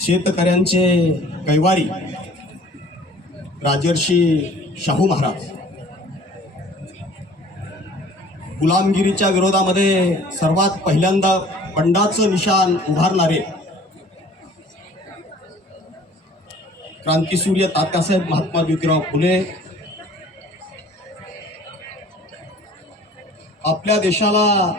शेतकऱ्यांचे कैवारी राजर्षी शाहू महाराज. गुलामगिरीच्या विरोधामध्ये सर्वात पहिल्यांदा बंडाचं निशाण उभारणारे क्रांतीसूर्य तात्यासाहेब महात्मा ज्योतिराव फुले आपल्या देशाला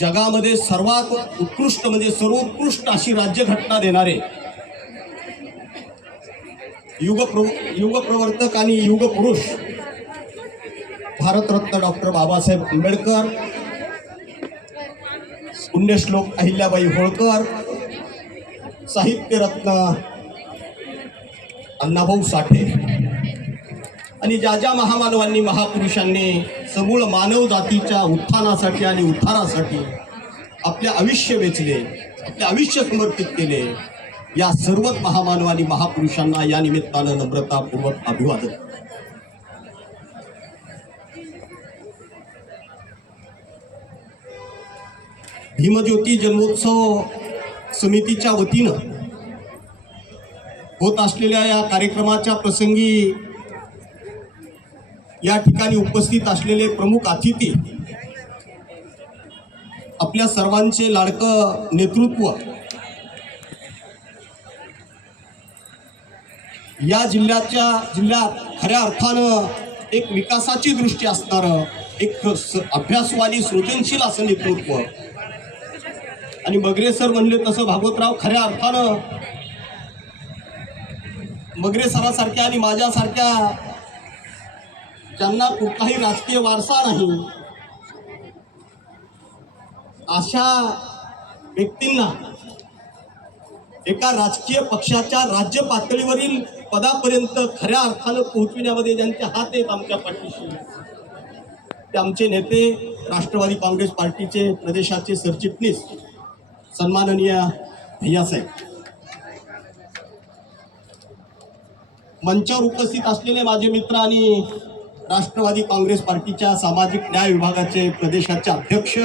जगामध्ये सर्वात उत्कृष्ट म्हणजे सर्वोत्कृष्ट अशी राज्यघटना देणारे युग युग प्रवर्तक आणि युग पुरुष भारतरत्न डॉक्टर बाबासाहेब आंबेडकर पुण्यश्लोक अहिल्याबाई होळकर साहित्यरत्न अण्णाभाऊ साठे. आणि ज्या ज्या महामानवांनी महापुरुषांनी समूळ मानव जातीच्या उत्थानासाठी आणि उद्धारासाठी आपले आयुष्य वेचले आपले आयुष्य समर्पित केले. या सर्वच महामानवांनी महापुरुषांना या निमित्तानं नम्रतापूर्वक अभिवादन. भीमज्योती जन्मोत्सव समितीच्या वतीनं होत असलेल्या या कार्यक्रमाच्या प्रसंगी या ठिकाणी उपस्थित असलेले प्रमुख अतिथी आपल्या सर्वांचे लाडकं नेतृत्व या जिल्ह्याच्या जिल्ह्यात खऱ्या अर्थानं एक विकासाची दृष्टी असणारं एक अभ्यासवादी सृजनशील असं नेतृत्व. आणि मगरे सर म्हणले तसं भागवतराव खऱ्या अर्थानं मगरे सरासारख्या आणि माझ्यासारख्या त्यांना कुठलाही राजकीय वारसा नाही. अशा व्यक्तींना एका राजकीय पक्षाच्या राज्य पातळीवरील पदापर्यंत खऱ्या अर्थानं पोहोचविण्यामध्ये ज्यांचे हात आहेत आमच्या पाठीशी ते आमचे नेते राष्ट्रवादी काँग्रेस पार्टीचे प्रदेशाचे सरचिटणीस सन्माननीय भैयासाहेब मंचावर उपस्थित असलेले माझे मित्र आणि राष्ट्रवादी काँग्रेस पार्टीच्या सामाजिक न्याय विभागाचे प्रदेशाचे अध्यक्ष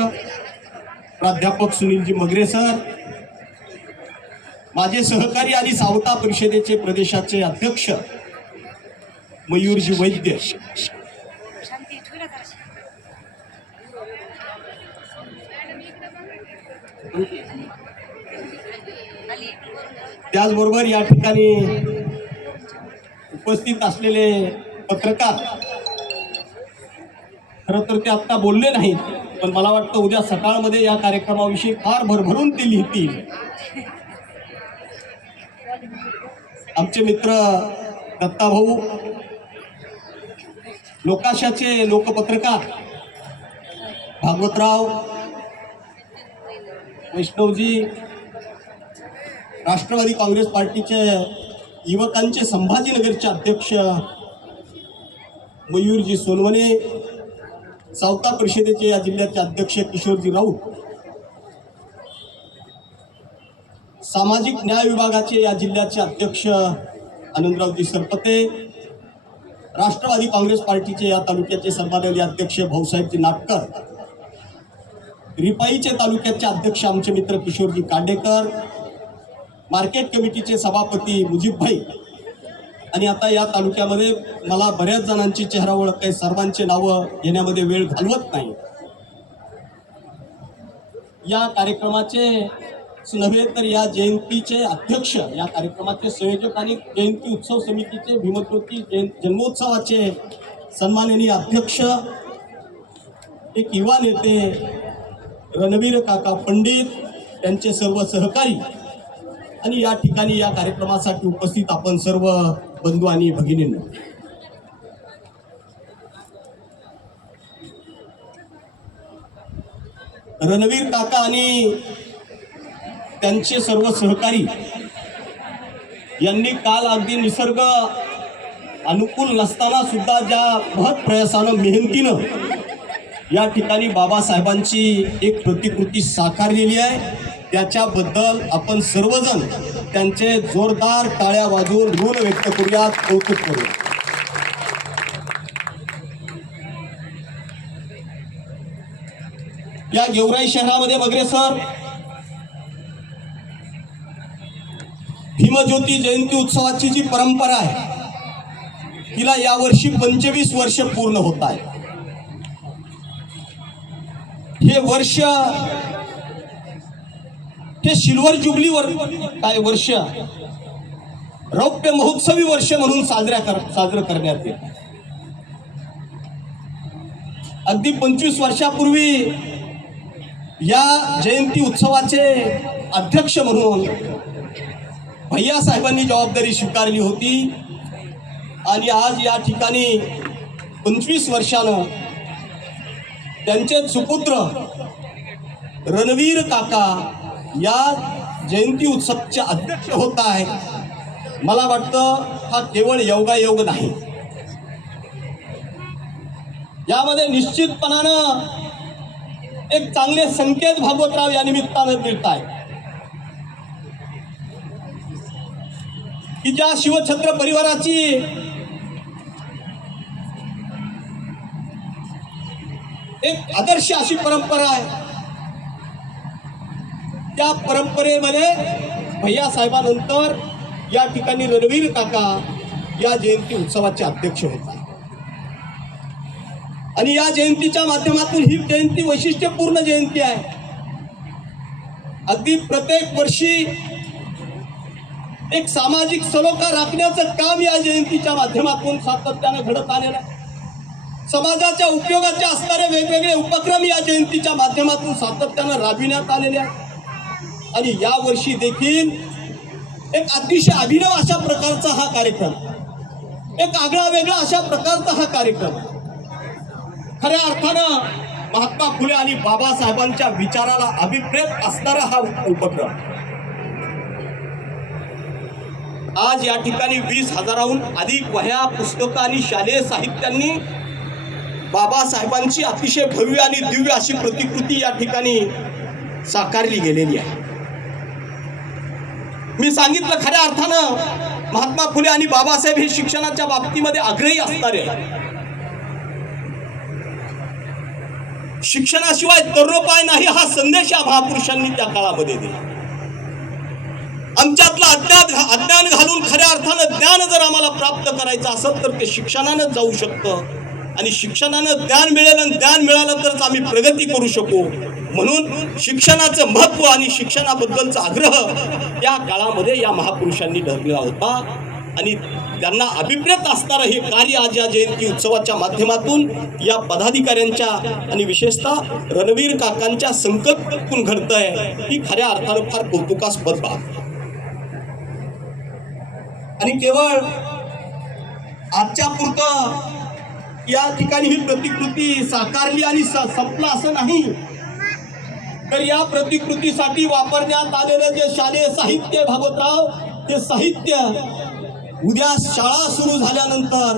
प्राध्यापक सुनीलजी मगरे सर माझे सहकारी आणि सावता परिषदेचे प्रदेशाचे अध्यक्ष मयूरजी वैद्य. त्याचबरोबर या ठिकाणी उपस्थित असलेले पत्रकार खरं तर ते आत्ता बोलले नाहीत पण मला वाटतं उद्या सकाळमध्ये या कार्यक्रमाविषयी फार भरभरून ते लिहितील. आमचे मित्र दत्ताभाऊ लोकाशाचे लोकपत्रकार भागवतराव वैष्णवजी राष्ट्रवादी काँग्रेस पार्टीचे युवकांचे संभाजीनगरचे अध्यक्ष मयूरजी सोनवणे सावता परिषदेचे या जिल्ह्याचे अध्यक्ष किशोरजी राऊत सामाजिक न्याय विभागाचे या जिल्ह्याचे अध्यक्ष आनंदरावजी सरपते राष्ट्रवादी काँग्रेस पार्टीचे या तालुक्याचे सन्माननीय अध्यक्ष भाऊसाहेबजी नाटकर रिपाईचे तालुक्याचे अध्यक्ष आमचे मित्र किशोरजी कांडेकर मार्केट कमिटीचे सभापती मुजीबभाई आणि आता या तालुक्यामध्ये मला बऱ्याच जणांची चेहरा ओळख काही सर्वांचे नावं घेण्यामध्ये वेळ घालवत नाही. या कार्यक्रमाचे नव्हे तर या जयंतीचे अध्यक्ष या कार्यक्रमाचे संयोजक आणि जयंती उत्सव समितीचे भीमज्योती जयं जन्मोत्सवाचे सन्माननीय अध्यक्ष एक युवा नेते रणवीर काका पंडित त्यांचे सर्व सहकारी. आणि या ठिकाणी या कार्यक्रमासाठी उपस्थित आपण सर्व बंधू आणि भगिनीनं. रणवीर काका आणि त्यांचे सर्व सहकारी यांनी काल अगदी निसर्ग अनुकूल नसताना सुद्धा ज्या महत् प्रयासानं मेहनतीनं या ठिकाणी बाबासाहेबांची एक प्रतिकृती साकारलेली आहे. त्याच्याबद्दल आपण सर्वजण त्यांचे जोरदार टाळ्या वाजून ऋण व्यक्त करूयात कौतुक करूया या गेवराई शहरामध्ये वगैरे सर. भीमज्योती जयंती उत्सवाची जी परंपरा आहे तिला यावर्षी पंचवीस वर्ष पूर्ण होत आहे. हे वर्ष हे सिल्वर जुबली वर काय वर्ष रौप्य महोत्सवी वर्ष म्हणून साजऱ्या कर साजरं करण्यात येत अगदी पंचवीस वर्षापूर्वी या जयंती उत्सवाचे अध्यक्ष म्हणून भैया साहेबांनी जबाबदारी स्वीकारली होती. आणि आज या ठिकाणी पंचवीस वर्षानं त्यांचे सुपुत्र रणवीर काका या जयंती उत्सवचे अध्यक्ष होत आहे. मला वाटतं हा केवळ योगायोग नाही. यामध्ये निश्चितपणानं एक चांगले संकेत भागवतराव या निमित्तानं मिळत आहे. की ज्या शिवछत्र परिवाराची एक आदर्श अशी परंपरा आहे. त्या परंपरेमध्ये भैया साहेबांनंतर या ठिकाणी रणवीर काका या जयंती उत्सवाचे अध्यक्ष होता. आणि या जयंतीच्या माध्यमातून ही जयंती वैशिष्ट्यपूर्ण जयंती आहे. अगदी प्रत्येक वर्षी एक सामाजिक सलोखा राखण्याचं काम या जयंतीच्या माध्यमातून सातत्यानं घडत आलेलं आहे. समाजाच्या उपयोगाचे असणारे वेगवेगळे उपक्रम या जयंतीच्या माध्यमातून सातत्यानं राबविण्यात आलेले आहेत. आणि या वर्षी देखील एक अतिशय अभिनव अशा प्रकारचा हा कार्यक्रम एक आगळा वेगळा अशा प्रकारचा हा कार्यक्रम. खऱ्या अर्थानं महात्मा फुले आणि बाबासाहेबांच्या विचाराला अभिप्रेत असणारा हा उपक्रम. आज या ठिकाणी वीस हजाराहून अधिक वह्या पुस्तकं आणि शालेय साहित्यांनी बाबासाहेबांची अतिशय भव्य आणि दिव्य अशी प्रतिकृती या ठिकाणी साकारली गेलेली आहे. मी सांगितलं खऱ्या अर्थानं महात्मा फुले आणि बाबासाहेब हे शिक्षणाच्या बाबतीमध्ये आग्रही असणारे. शिक्षणाशिवाय तरुणोपाय नाही हा संदेश या महापुरुषांनी त्या काळामध्ये दिला. आमच्यातलं अज्ञात अज्ञान घालून खऱ्या अर्थानं ज्ञान जर आम्हाला प्राप्त करायचं असेल तर ते शिक्षणानं जाऊ शकतं. आणि शिक्षणानं ज्ञान मिळेल आणि ज्ञान मिळालं तरच आम्ही प्रगती करू शकू. म्हणून शिक्षणाचं महत्त्व आणि शिक्षणाबद्दलचा आग्रह त्या काळामध्ये या महापुरुषांनी धरलेला होता. आणि त्यांना अभिप्रेत असणारं हे कार्य आज या जयंती उत्सवाच्या माध्यमातून या पदाधिकाऱ्यांच्या आणि विशेषतः रणवीर काकांच्या संकल्पातून घडतंय. ही खऱ्या अर्थानं फार कौतुकास्पद बाब. आणि केवळ आजच्या पुरतं या ठिकाणी ही प्रतिकृती साकारली आणि स- असं नाही. तर या प्रतिकृतीसाठी वापरण्यात आलेलं जे शालेय साहित्य भागवतराव ते साहित्य उद्या शाळा सुरू झाल्यानंतर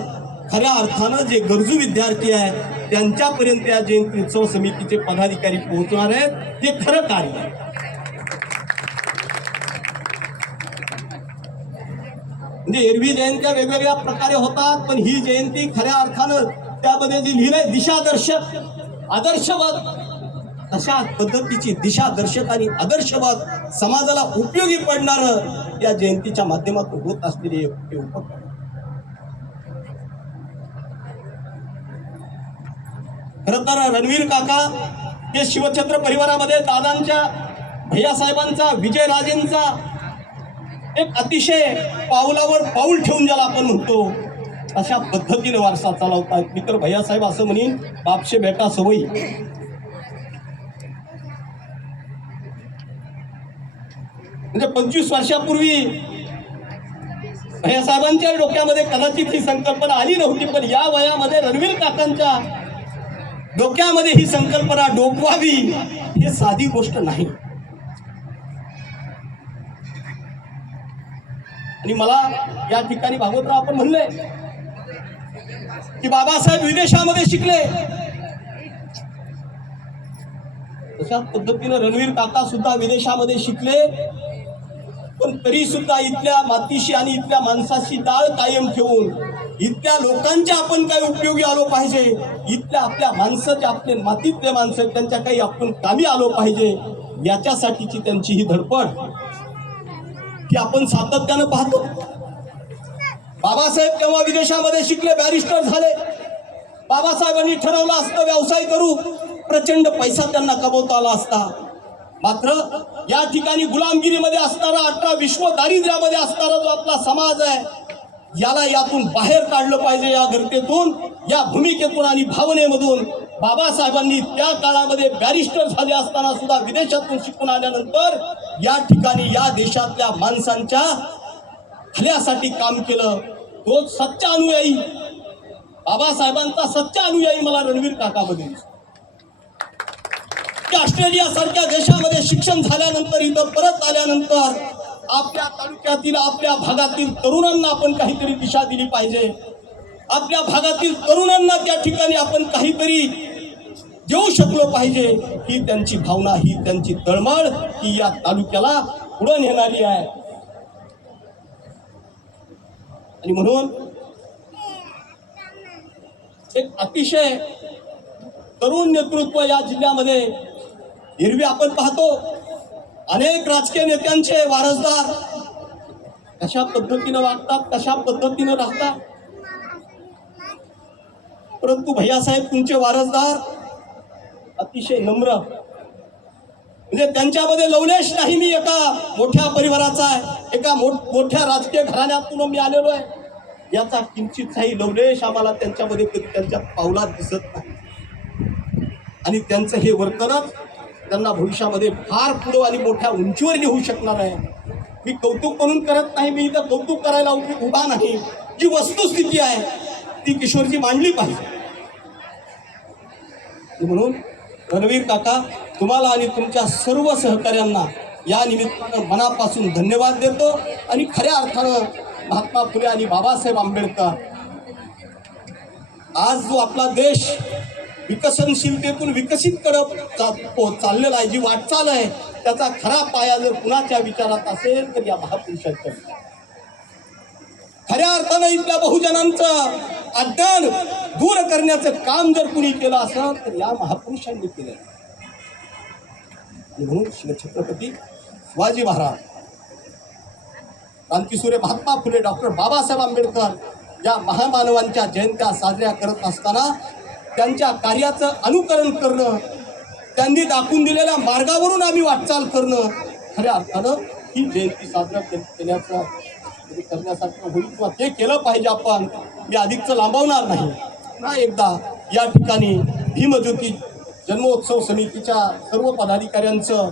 खऱ्या अर्थानं जे गरजू विद्यार्थी आहेत त्यांच्यापर्यंत या जयंती उत्सव समितीचे पदाधिकारी पोहोचणार आहेत. हे खरं कार्य आहे. म्हणजे एरवी जयंत्या वेगवेगळ्या प्रकारे होतात पण ही जयंती खऱ्या अर्थानं त्यामध्ये जी लिहिलंय दिशादर्शक आदर्शवत तशा पद्धतीची दिशादर्शक आणि आदर्शवाद समाजाला उपयोगी पडणारं या जयंतीच्या माध्यमातून होत असलेले हे उपक्रम. खरं तर रणवीर काका हे शिवछत्र परिवारामध्ये दादांच्या भैयासाहेबांचा विजयराजेंचा एक अतिशय पाऊलावर पाऊल ठेवून ज्याला आपण म्हणतो अशा पद्धतीने वारसा चालवतात मी तर भैयासाहेब असं म्हणेन बापशे बेटा सवयी. म्हणजे पंचवीस वर्षापूर्वी भैयासाहेबांच्या डोक्यामध्ये कदाचित ही संकल्पना आली नव्हती पण या वयामध्ये रणवीर काकांच्या डोक्यामध्ये ही संकल्पना डोकवावी हे साधी गोष्ट नाही. आणि मला या ठिकाणी भागवतराव आपण म्हणले की बाबासाहेब विदेशामध्ये शिकले. तशा पद्धतीनं रणवीर काका सुद्धा विदेशामध्ये शिकले. पण तरी सुद्धा इथल्या मातीशी आणि इथल्या माणसाशी डाळ कायम ठेवून इथल्या लोकांच्या आपण काही उपयोगी आलो पाहिजे इथल्या आपल्या माणसं आपले मातीतले माणसं त्यांच्या काही आपण कामी आलो पाहिजे याच्यासाठीची त्यांची ही धडपड. की आपण सातत्यानं पाहतो. बाबासाहेब तेव्हा विदेशामध्ये शिकले बॅरिस्टर झाले. बाबासाहेबांनी ठरवलं असतं व्यवसाय करू. प्रचंड पैसा त्यांना कमवता आला असता. मात्र या ठिकाणी गुलामगिरीमध्ये असणारा अठरा विश्व दारिद्र्यामध्ये असणारा जो आपला समाज आहे याला यातून बाहेर काढलं पाहिजे या घटनेतून या भूमिकेतून आणि भावनेमधून बाबासाहेबांनी त्या काळामध्ये बॅरिस्टर झाले असताना सुद्धा विदेशातून शिकून आल्यानंतर या ठिकाणी या देशातल्या माणसांच्या भल्यासाठी काम केलं तो सच्चा अनुयायी बाबासाहेबांचा सच्चा अनुयायी मला रणवीर काकामध्ये दिसतो. की ऑस्ट्रेलिया सारख्या देशामध्ये शिक्षण झाल्यानंतर इथं परत आल्यानंतर आपल्या तालुक्यातील आपल्या भागातील तरुणांना आपण काहीतरी दिशा दिली पाहिजे. आपल्या भागातील तरुणांना त्या ठिकाणी आपण काहीतरी देऊ शकलो पाहिजे. ही त्यांची भावना ही त्यांची तळमळ ही या तालुक्याला पुढे नेणारी आहे. आणि म्हणून एक अतिशय तरुण नेतृत्व या जिल्ह्यामध्ये एरवी आपण पाहतो. अनेक राजकीय नेत्यांचे वारसदार कशा पद्धतीनं वागतात कशा पद्धतीनं राहतात? परंतु भैयासाहेब तुमचे वारसदार अतिशय नम्र. म्हणजे त्यांच्यामध्ये लवलेश नाही मी एका मोठ्या परिवाराचा आहे. एका मोठ मोठ्या राजकीय घराण्यातून मी आलेलो आहे. याचा किंचितही लवलेश आम्हाला त्यांच्यामध्ये त्यांच्या पावलात दिसत नाही. आणि त्यांचं हे वर्तनच त्यांना भविष्यामध्ये फार पुढं आणि मोठ्या उंचीवर लिहू शकणार आहे. मी कौतुक करून करत नाही मी इथं कौतुक करायला उभा नाही. जी वस्तुस्थिती आहे ती किशोरजी मांडली पाहिजे. म्हणून रणवीर काका तुम्हाला आणि तुमच्या सर्व सहकाऱ्यांना या निमित्तानं मनापासून धन्यवाद देतो आणि खऱ्या अर्थानं महात्मा फुले आणि बाबासाहेब आंबेडकर आज जो आपला देश विकसनशीलतेतून विकसित करत चा- चाललेला आहे जी वाटचाल आहे त्याचा खरा पाया जर कुणाच्या विचारात असेल तर या महापुरुषांच्या खऱ्या अर्थानं इथल्या बहुजनांचं अज्ञान दूर करण्याचं काम जर कुणी केलं असेल तर या महापुरुषांनी केलं आणि म्हणून शिवछत्रपती शिवाजी महाराज क्रांतीसूर्य महात्मा फुले डॉक्टर बाबासाहेब आंबेडकर या महामानवांच्या जयंत्या साजऱ्या करत असताना त्यांच्या कार्याचं अनुकरण करणं त्यांनी दाखवून दिलेल्या मार्गावरून आम्ही वाटचाल करणं खऱ्या अर्थानं ही जयंती साजरा के- केल्याचं म्हणजे करण्यासारखं होईल किंवा ते केलं पाहिजे आपण मी अधिकचं लांबवणार नाही. ना एकदा या ठिकाणी भीमज्योती जन्मोत्सव समितीच्या सर्व पदाधिकाऱ्यांचं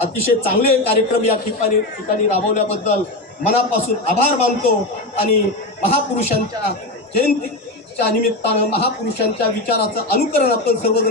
अतिशय चांगले कार्यक्रम या ठिकाणी ठिकाणी राबवल्याबद्दल मनापासून आभार मानतो आणि महापुरुषांच्या च्या निमित्तानं महापुरुषांच्या विचाराचं अनुकरण आपण सर्वजण